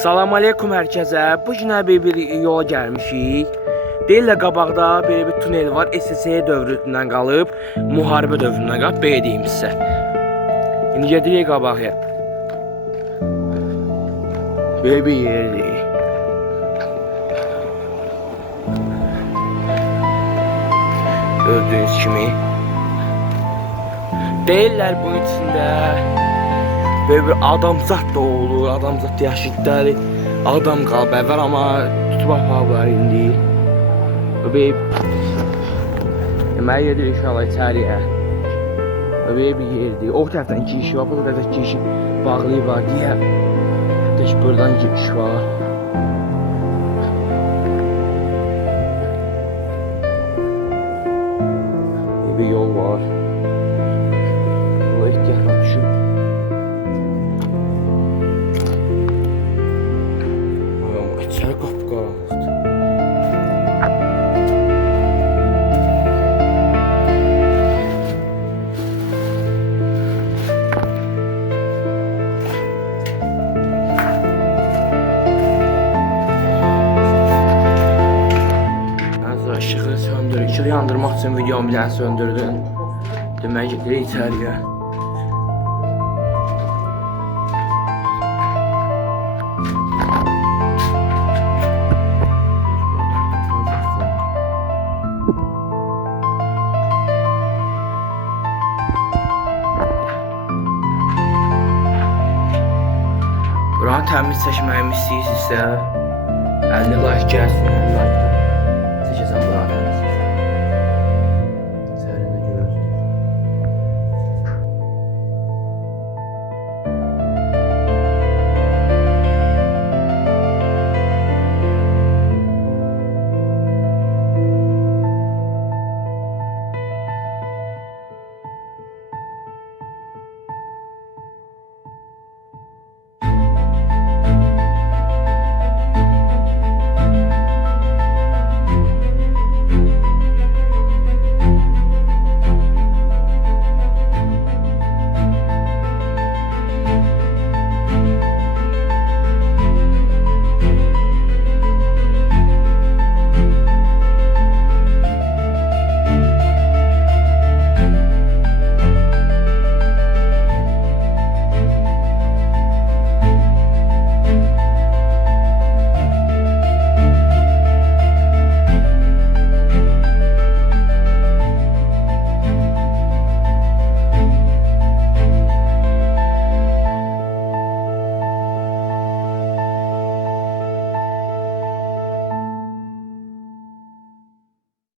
Salam aleykum hər kəsə. Bu gün bir yola gəlmişik. Deyirlər qabaqda belə bir tunel var. SSR dövründən qalıb, müharibə dövründən qalıb, belə deyim sizə. İndi gedirik qabağa. Belə bir yerdir. Gördüğünüz kimi. Deyirlər bunun içində böyle bir adamzat da olur, adamzat yaşıqları, adam qalıb əvvəl, amma tutub aparıblar indi. Böyle deməli gedir inşallah içəriyə. Böyle bir yerdir. O tərəfdən iki kişi var, bu tərəfdən iki kişi bağlayıblar deyə. Tək buradan giriş var. Bir yol var. Yola ehtiyatla düşün. İçeri qapqaranlıqdır. Az ışığı söndür. İşığı yandırmaq üçün videomu bir dənə söndürdüm. Demək gedir içəriyə. Buranı təmiz çəkməyimi istəyirsinizsə 50 like gəlsin, 50 like çəkəcəm.